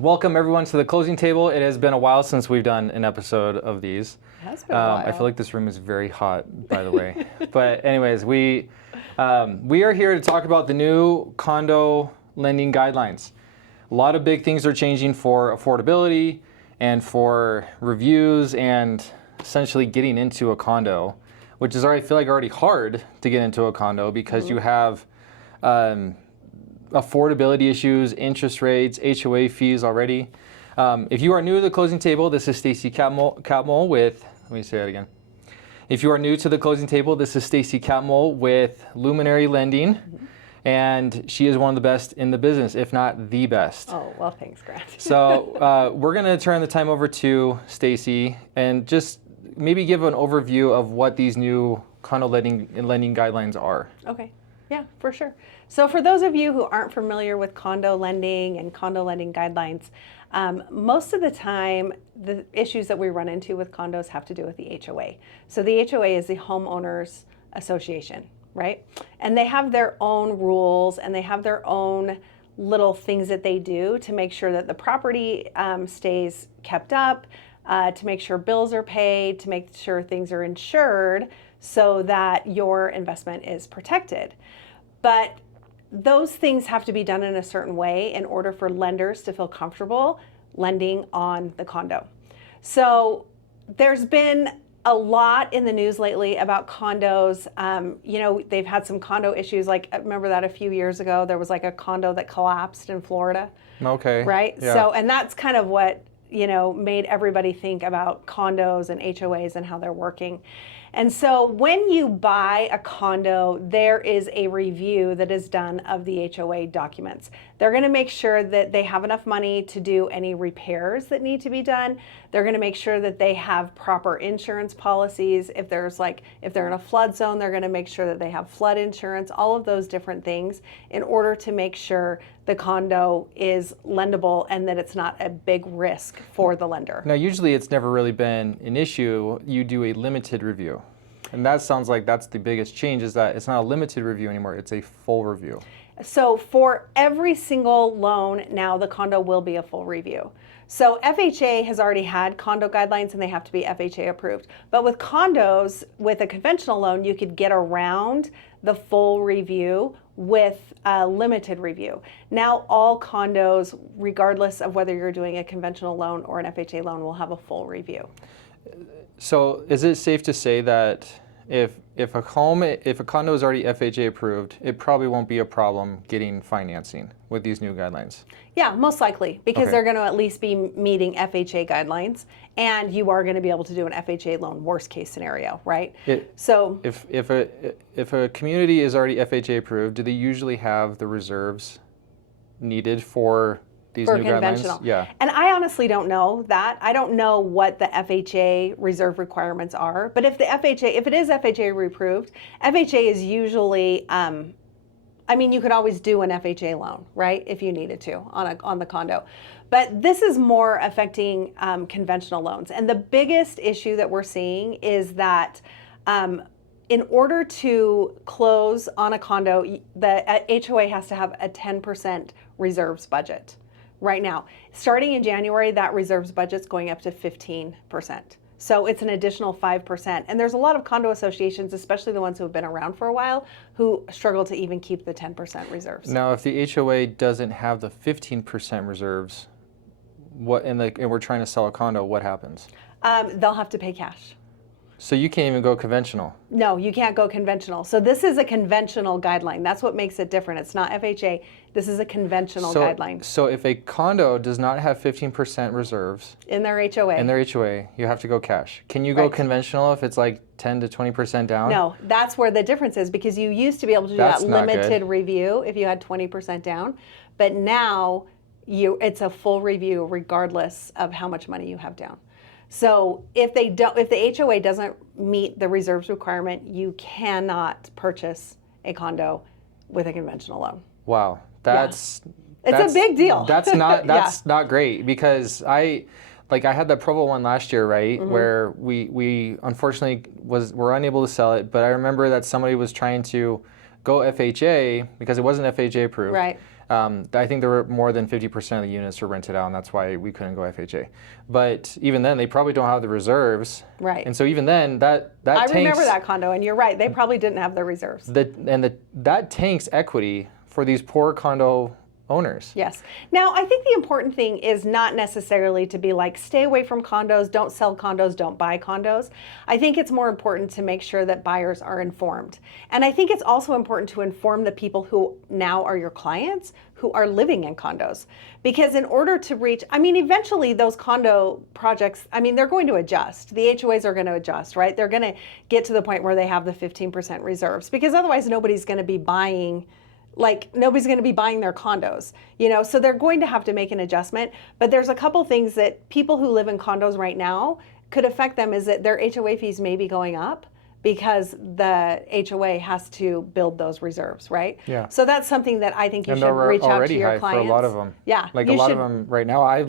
Welcome everyone to the closing table. It has been a while since we've done an episode of these. It has been a while. I feel like this room is very hot, by the way. But anyways, we are here to talk about the new condo lending guidelines. A lot of big things are changing for affordability and for reviews and essentially getting into a condo, which is already, I feel like already hard to get into a condo because you have affordability issues, interest rates, HOA fees already. If you are new to the closing table, this is Stacy Catmull with, let me say that again. If you are new to the closing table, this is Stacy Catmull with Luminary Lending, and she is one of the best in the business, if not the best. Oh, well, thanks, Grant. So we're gonna turn the time over to Stacy and just maybe give an overview of what these new condo lending guidelines are. Okay, yeah, for sure. So for those of you who aren't familiar with condo lending and condo lending guidelines, most of the time, the issues that we run into with condos have to do with the HOA. So the HOA is the homeowners association, right? And they have their own rules and they have their own little things that they do to make sure that the property stays kept up, to make sure bills are paid, to make sure things are insured so that your investment is protected. But those things have to be done in a certain way in order for lenders to feel comfortable lending on the condo. So there's been a lot in the news lately about condos. They've had some condo issues. Like, remember that a few years ago, there was like a condo that collapsed in Florida. Okay. Right? Yeah. So, and that's kind of what, made everybody think about condos and HOAs and how they're working. And so when you buy a condo, there is a review that is done of the HOA documents. They're going to make sure that they have enough money to do any repairs that need to be done. They're going to make sure that they have proper insurance policies. If they're in a flood zone, they're going to make sure that they have flood insurance, all of those different things in order to make sure the condo is lendable and that it's not a big risk for the lender. Now, usually it's never really been an issue. You do a limited review. And that sounds like that's the biggest change, is that it's not a limited review anymore, it's a full review. So for every single loan now, the condo will be a full review. So FHA has already had condo guidelines and they have to be FHA approved. But with condos, with a conventional loan, you could get around the full review with a limited review. Now all condos, regardless of whether you're doing a conventional loan or an FHA loan, will have a full review. So is it safe to say that if a condo is already FHA approved, it probably won't be a problem getting financing with these new guidelines? Yeah, most likely, because Okay. they're going to at least be meeting FHA guidelines, and you are going to be able to do an FHA loan, worst case scenario, right? So if a community is already FHA approved, do they usually have the reserves needed for these new conventional. guidelines? Yeah. And I honestly don't know that. I don't know what the FHA reserve requirements are. But if it is FHA approved, FHA is usually, you could always do an FHA loan, right? If you needed to on the condo. But this is more affecting conventional loans. And the biggest issue that we're seeing is that in order to close on a condo, the HOA has to have a 10% reserves budget. Right now, starting in January, that reserves budget's going up to 15%. So it's an additional 5%. And there's a lot of condo associations, especially the ones who have been around for a while, who struggle to even keep the 10% reserves. Now, if the HOA doesn't have the 15% reserves, and we're trying to sell a condo, what happens? They'll have to pay cash. So you can't even go conventional? No, you can't go conventional. So this is a conventional guideline. That's what makes it different. It's not FHA. This is a conventional guideline. So if a condo does not have 15% reserves in their HOA, you have to go cash. Can you go conventional if it's like 10 to 20% down? No, that's where the difference is, because you used to be able to do that limited review if you had 20% down, but now it's a full review regardless of how much money you have down. So if the HOA doesn't meet the reserves requirement, you cannot purchase a condo with a conventional loan. Wow, it's a big deal. That's not great, because I had that Provo one last year, right? Mm-hmm. Where we unfortunately were unable to sell it, but I remember that somebody was trying to go FHA because it wasn't FHA approved. Right. I think there were more than 50% of the units were rented out, and that's why we couldn't go FHA. But even then, they probably don't have the reserves. Right. And so even then, that I tanks, remember that condo, and you're right. They probably didn't have the reserves. That tanks equity for these poor condo owners. Yes. Now, I think the important thing is not necessarily to be like, stay away from condos, don't sell condos, don't buy condos. I think it's more important to make sure that buyers are informed. And I think it's also important to inform the people who now are your clients who are living in condos. Because in order to reach, I mean, eventually those condo projects, I mean, they're going to adjust. The HOAs are going to adjust, right? They're going to get to the point where they have the 15% reserves, because otherwise nobody's going to be buying their condos, so they're going to have to make an adjustment. But there's a couple things that people who live in condos right now could affect them, is that their HOA fees may be going up because the HOA has to build those reserves, right? Yeah. So that's something that I think you should reach out to your clients. For a lot of them. Yeah. Like a lot of them right now,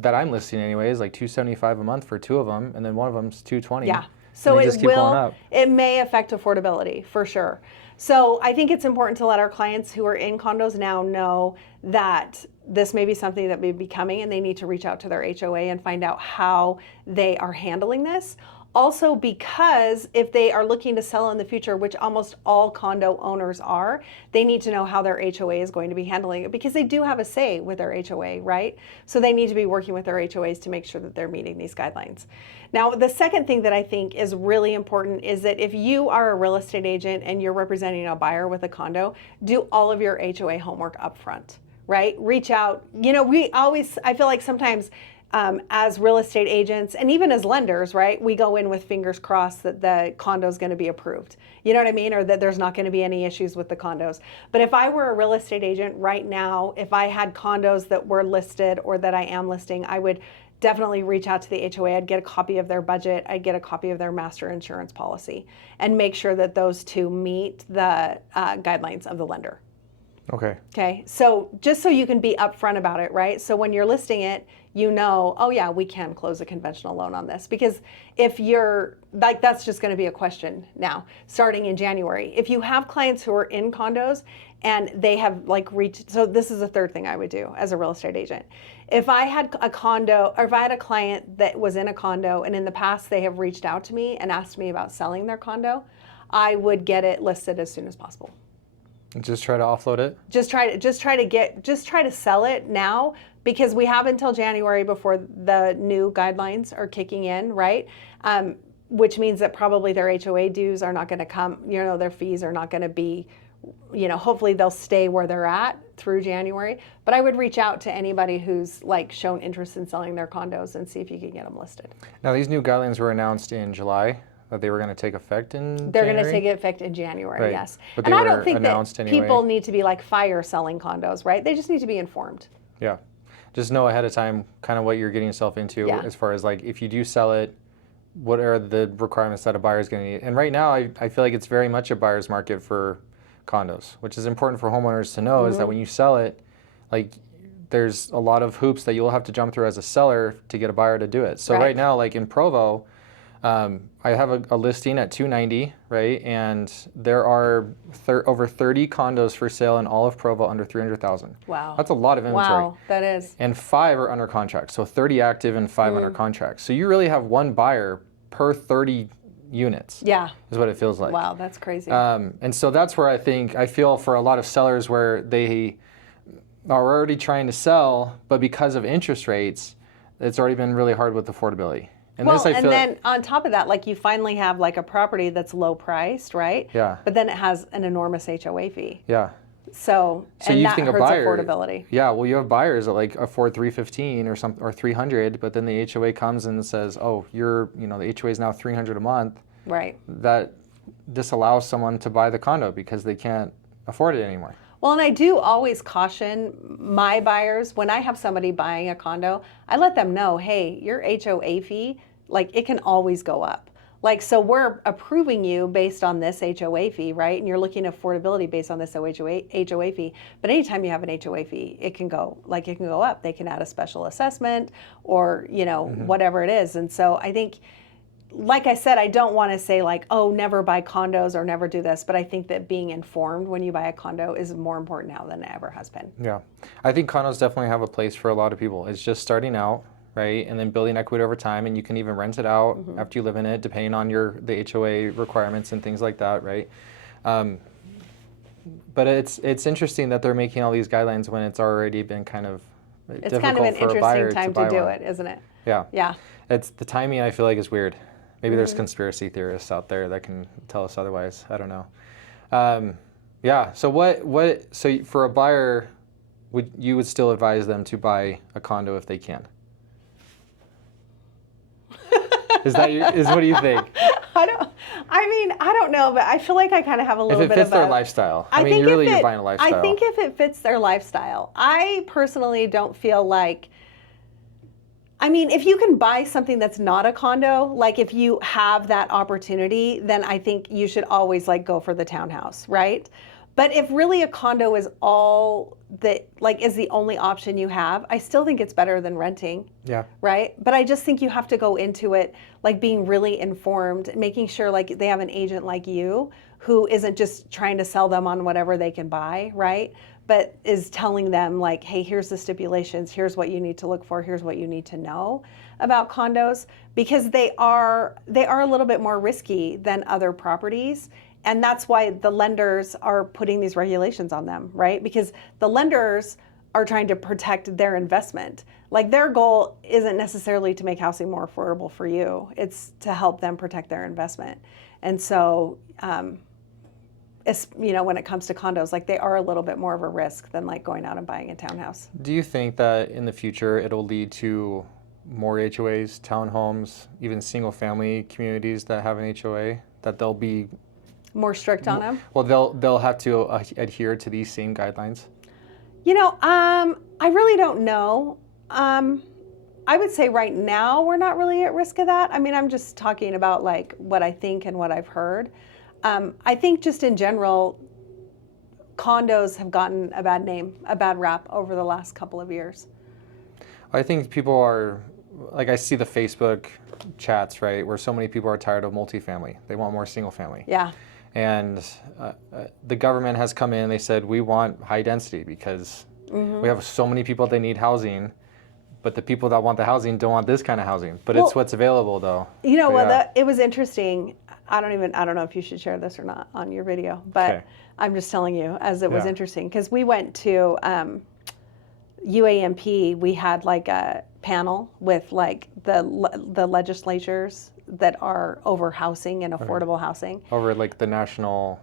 that I'm listing anyway, is like $275 a month for 2 of them, and then one of them's $220. Yeah. So it may affect affordability for sure. So I think it's important to let our clients who are in condos now know that this may be something that may be coming, and they need to reach out to their HOA and find out how they are handling this. Also, because if they are looking to sell in the future, which almost all condo owners are, they need to know how their HOA is going to be handling it, because they do have a say with their HOA, right? So they need to be working with their HOAs to make sure that they're meeting these guidelines. Now, the second thing that I think is really important is that if you are a real estate agent and you're representing a buyer with a condo, do all of your HOA homework up front, right? Reach out. I feel like sometimes as real estate agents and even as lenders, right, we go in with fingers crossed that the condo is going to be approved. You know what I mean? Or that there's not going to be any issues with the condos. But if I were a real estate agent right now, if I had condos that were listed or that I am listing, I would definitely reach out to the HOA. I'd get a copy of their budget. I'd get a copy of their master insurance policy and make sure that those two meet the guidelines of the lender. Okay. So just so you can be upfront about it, right? So when you're listing it, oh yeah, we can close a conventional loan on this. Because if you're like, that's just going to be a question now, starting in January. If you have clients who are in condos and they have so this is the third thing I would do as a real estate agent. If I had a condo, or if I had a client that was in a condo and in the past they have reached out to me and asked me about selling their condo, I would get it listed as soon as possible. Just try to offload it? Just try to sell it now, because we have until January before the new guidelines are kicking in, right? Which means that probably their HOA dues are not going to come, their fees are not going to be, hopefully they'll stay where they're at through January. But I would reach out to anybody who's shown interest in selling their condos and see if you can get them listed. Now, these new guidelines were announced in July. That they were going to take effect in January? They're going to take effect in January, right. Yes. But they and were I don't think announced that anyway. People need to be fire selling condos, right? They just need to be informed. Yeah. Just know ahead of time kind of what you're getting yourself into as far as if you do sell it, what are the requirements that a buyer is going to need. And right now, I feel like it's very much a buyer's market for condos, which is important for homeowners to know, is that when you sell it, there's a lot of hoops that you'll have to jump through as a seller to get a buyer to do it. So right now, in Provo, I have a listing at $290, right? And there are over 30 condos for sale in all of Provo under $300,000. Wow. That's a lot of inventory. Wow, that is. And 5 are under contract. So 30 active and 5 under contract. So you really have one buyer per 30 units. Yeah. Is what it feels like. Wow, that's crazy. And so that's where I feel for a lot of sellers where they are already trying to sell, but because of interest rates, it's already been really hard with affordability. And then on top of that, you finally have a property that's low priced, right? Yeah. But then it has an enormous HOA fee. Yeah. So and you that think hurts a buyer, affordability. Yeah, well, you have buyers that afford $315 or something, or $300, but then the HOA comes and says, oh, the HOA is now $300 a month. Right. That disallows someone to buy the condo because they can't afford it anymore. Well, and I do always caution my buyers, when I have somebody buying a condo, I let them know, hey, your HOA fee, it can always go up. So we're approving you based on this HOA fee, right? And you're looking at affordability based on this HOA fee. But anytime you have an HOA fee, it can go up. They can add a special assessment or, whatever it is. And so I think like I said, I don't want to say like, oh, never buy condos or never do this, but I think that being informed when you buy a condo is more important now than it ever has been. Yeah. I think condos definitely have a place for a lot of people. It's just starting out, right? And then building equity over time, and you can even rent it out after you live in it, depending on the HOA requirements and things like that, right? But it's interesting that they're making all these guidelines when it's already been kind of It's difficult kind of an for a buyer interesting time buy to do one. it, isn't it? Yeah. Yeah. It's the timing, I feel like, is weird. Maybe there's conspiracy theorists out there that can tell us otherwise. I don't know. Yeah. So so for a buyer, you would still advise them to buy a condo if they can? Is what do you think? I don't know, but I feel like I kind of have a little If it bit fits of their a lifestyle. I mean, think you're buying a lifestyle. I think if it fits their lifestyle, I personally don't feel like. I mean, if you can buy something that's not a condo, like if you have that opportunity, then I think you should always like go for the townhouse, right? But if really a condo is all that, like, is the only option you have, I still think it's better than renting. Yeah. Right? But I just think you have to go into it like being really informed, making sure like they have an agent like you who isn't just trying to sell them on whatever they can buy, right? But is telling them like, hey, here's the stipulations, here's what you need to look for, here's what you need to know about condos, because they are a little bit more risky than other properties. And that's why the lenders are putting these regulations on them, right? Because the lenders are trying to protect their investment. Like their goal isn't necessarily to make housing more affordable for you. It's to help them protect their investment. And so, when it comes to condos, like they are a little bit more of a risk than like going out and buying a townhouse. Do you think that in the future it'll lead to more HOAs, townhomes, even single family communities that have an HOA, that they'll be more strict on them? Well, they'll have to adhere to these same guidelines? I really don't know. I would say right now we're not really at risk of that. I mean, I'm just talking about like what I think and what I've heard. I think just in general, condos have gotten a bad name, a bad rap over the last couple of years. I think people are, like I see the Facebook chats, right, where so many people are tired of multifamily. They want more single family. Yeah. And the government has come in and they said, we want high density because we have so many people that need housing, but the people that want the housing don't want this kind of housing. But it's what's available though. It was interesting. I don't know if you should share this or not on your video, but okay. I'm just telling you as it was interesting because we went to UAMP. We had like a panel with like the legislatures that are over housing and affordable housing. Over like the national...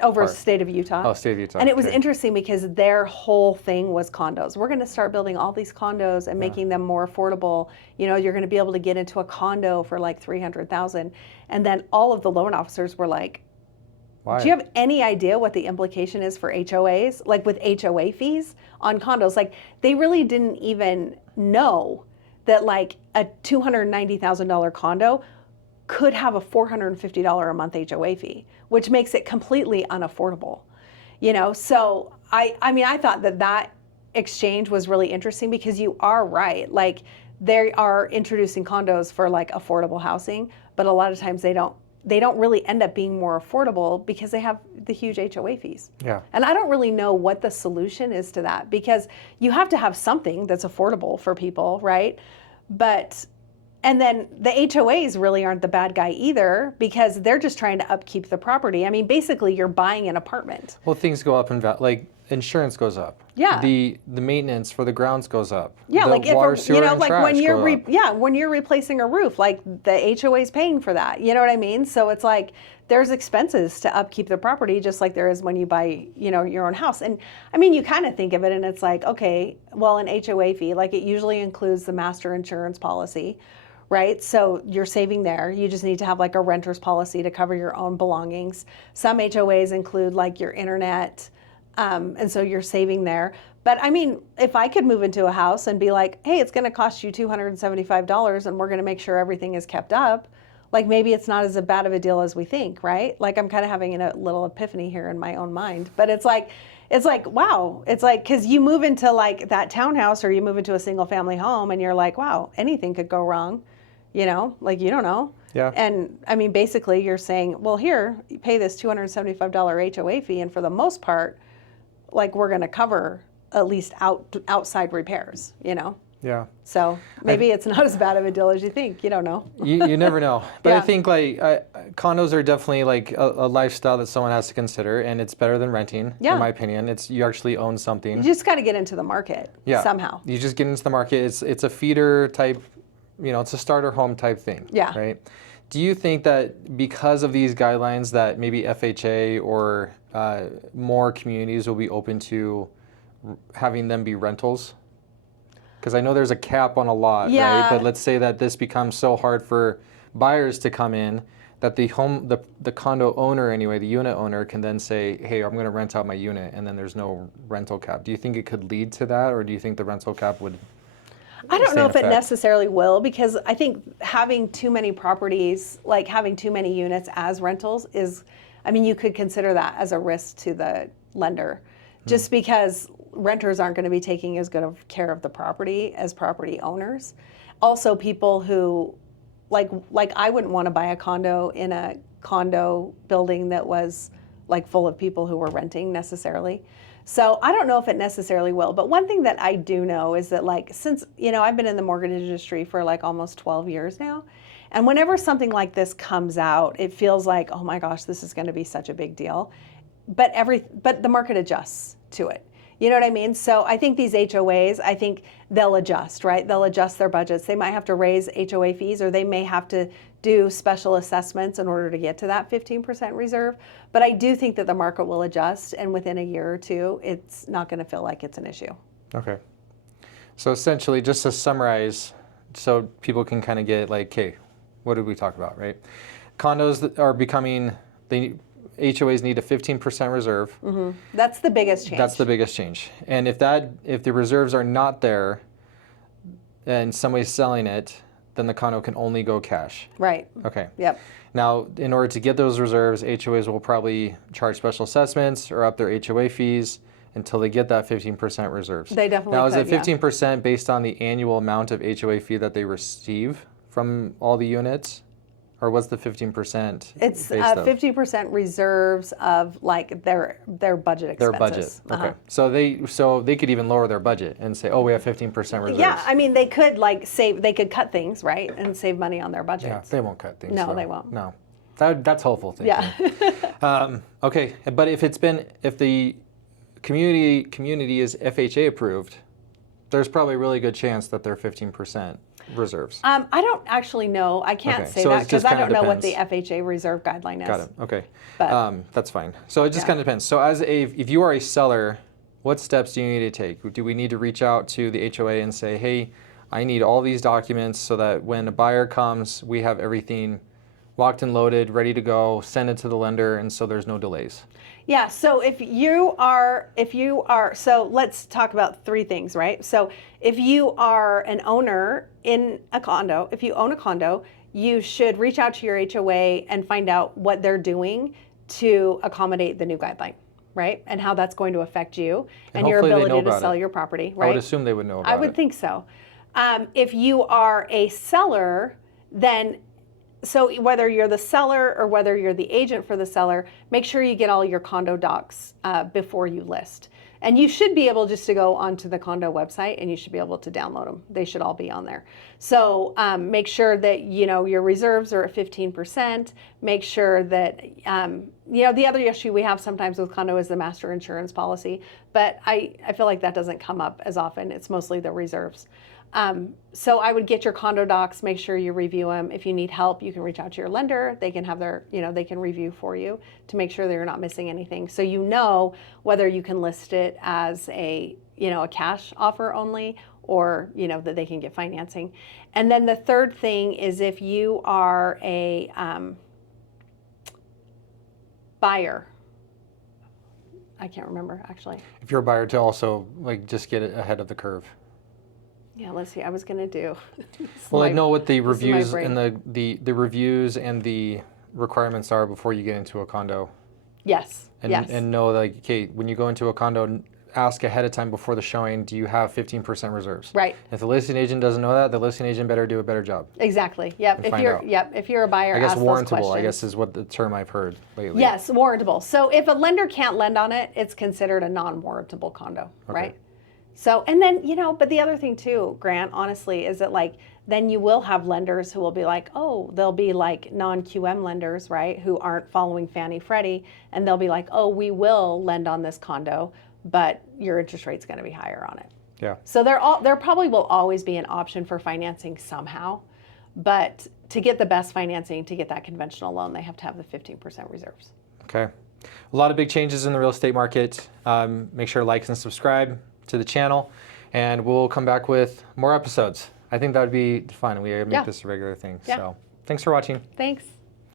Over state of Utah. Oh, state of Utah. And it was interesting because their whole thing was condos. We're going to start building all these condos and making them more affordable. You're going to be able to get into a condo for like $300,000. And then all of the loan officers were like, why? Do you have any idea what the implication is for HOAs? Like with HOA fees on condos? Like they really didn't even know that like a $290,000 condo could have a $450 a month HOA fee, which makes it completely unaffordable. So I thought that exchange was really interesting because you are right. Like they are introducing condos for like affordable housing, but a lot of times they don't really end up being more affordable because they have the huge HOA fees. Yeah. And I don't really know what the solution is to that because you have to have something that's affordable for people, right? And then the HOAs really aren't the bad guy either because they're just trying to upkeep the property. I mean, basically, you're buying an apartment. Well, things go up in value. Like insurance goes up. Yeah. The maintenance for the grounds goes up. Yeah, the like water, sewer, and like trash when you're go up. when you're replacing a roof, like the HOA is paying for that. You know what I mean? So it's like there's expenses to upkeep the property, just like there is when you buy your own house. And I mean, you kind of think of it, and it's like, okay, well, an HOA fee, like it usually includes the master insurance policy. Right? So you're saving there. You just need to have like a renter's policy to cover your own belongings. Some HOAs include like your internet. And so you're saving there. But I mean, if I could move into a house and be like, hey, it's going to cost you $275 and we're going to make sure everything is kept up, like maybe it's not as bad of a deal as we think, right? Like I'm kind of having a little epiphany here in my own mind. But it's like, wow. It's like, because you move into like that townhouse or you move into a single family home and you're like, wow, anything could go wrong. You know, like you don't know. Yeah. And I mean, basically, you're saying, well, here, you pay this $275 HOA fee, and for the most part, like we're going to cover at least outside repairs. You know. Yeah. So maybe it's not as bad of a deal as you think. You don't know. You never know. But Yeah. I think like condos are definitely like a lifestyle that someone has to consider, and it's better than renting, Yeah. in my opinion. It's you actually own You something. just got to get into the market somehow. You just get into the market. It's a feeder type, it's a starter home type thing. Yeah. Right. Do you think that because of these guidelines that maybe FHA or more communities will be open to having them be rentals? Because I know there's a cap on a lot, Yeah. right? But let's say that this becomes so hard for buyers to come in that the condo owner anyway, the unit owner can then say, hey, I'm going to rent out my unit, and then there's no rental cap. Do you think it could lead to that, or do you think the rental cap would I don't stay know in if it effect? necessarily will, because I think having too many properties, like having too many units as rentals is, I mean, you could consider that as a risk to the lender, just because renters aren't going to be taking as good of care of the property as property owners. Also, people who, like I wouldn't want to buy a condo in a condo building that was like full of people who were renting necessarily. So I don't know if it necessarily will, but one thing that I do know is that like since, I've been in the mortgage industry for like almost 12 years now, and whenever something like this comes out, it feels like, oh my gosh, this is going to be such a big deal. But the market adjusts to it. You know what I mean? So I think these HOAs, I think they'll adjust, right? They'll adjust their budgets. They might have to raise HOA fees, or they may have to do special assessments in order to get to that 15% reserve. But I do think that the market will adjust, and within a year or two, it's not going to feel like it's an issue. Okay. So essentially, just to summarize, so people can kind of get like, okay, what did we talk about, right? Condos that are becoming, HOAs need a 15% reserve. Mm-hmm. That's the biggest change. That's the biggest change. And if the reserves are not there and somebody's selling it, then the condo can only go cash. Right. Okay. Yep. Now, in order to get those reserves, HOAs will probably charge special assessments or up their HOA fees until they get that 15% reserves. They definitely Now, is could, it 15% based on the annual amount of HOA fee that they receive from all the units? Or what's the 15%? It's based of? 50% reserves of like their budget expenses. Their budget. Okay. So they could even lower their budget and say, oh, we have 15% reserves. Yeah, I mean, they could they could cut things, right, and save money on their budgets. Yeah, they won't cut things. No, so, they won't. No, that's hopeful thinking. Yeah. Okay, but if the community is FHA approved, there's probably a really good chance that they're 15% reserves. I don't actually know. I can't Okay, say so that it because just I don't kinda know what the depends. FHA reserve guideline is. Got it. Okay. But- That's fine. So it just Yeah. kind of depends. So if you are a seller, what steps do you need to take? Do we need to reach out to the HOA and say, hey, I need all these documents so that when a buyer comes, we have everything locked and loaded, ready to go, send it to the lender, and so there's no delays? Yeah, so if you are, so let's talk about three things, right? So if you are an owner in a condo, if you own a condo, you should reach out to your HOA and find out what they're doing to accommodate the new guideline, right? And how that's going to affect you and your hopefully they know ability to about sell it. your property, I right? would assume they would know about it. I would think so. If you are a seller, then so whether you're the seller or whether you're the agent for the seller, make sure you get all your condo docs before you list. And you should be able just to go onto the condo website and you should be able to download them. They should all be on there. So make sure that your reserves are at 15%. Make sure that the other issue we have sometimes with condo is the master insurance policy, but I feel like that doesn't come up as often. It's mostly the reserves. So I would get your condo docs, make sure you review them. If you need help, you can reach out to your lender. They can have they can review for you to make sure that you're not missing anything. So whether you can list it as a cash offer only or, that they can get financing. And then the third thing is if you are a buyer, I can't remember actually. If you're a buyer, to also just get it ahead of the curve. Yeah, let's see. I was gonna do. Well, I know what the this is my reviews brain. and the reviews and the requirements are before you get into a condo. Yes. And, yes. and know okay, when you go into a condo, ask ahead of time before the showing, do you have 15% reserves? Right. If the listing agent doesn't know that, the listing agent better do a better job. Exactly. Yep. If find you're out. if you're a buyer, I guess ask those warrantable, questions. I guess is what the term I've heard lately. Yes, warrantable. So if a lender can't lend on it, it's considered a non-warrantable condo, right? So, and then, but the other thing too, Grant, honestly, is that like, then you will have lenders who will be like, oh, they'll be like non-QM lenders, right? Who aren't following Fannie Freddie. And they'll be like, oh, we will lend on this condo, but your interest rate's going to be higher on it. Yeah. So there probably will always be an option for financing somehow. But to get the best financing, to get that conventional loan, they have to have the 15% reserves. Okay. A lot of big changes in the real estate market. Make sure to like and subscribe to the channel, and we'll come back with more episodes. I think that would be fun. We make this a regular thing. Yeah. So thanks for watching. Thanks.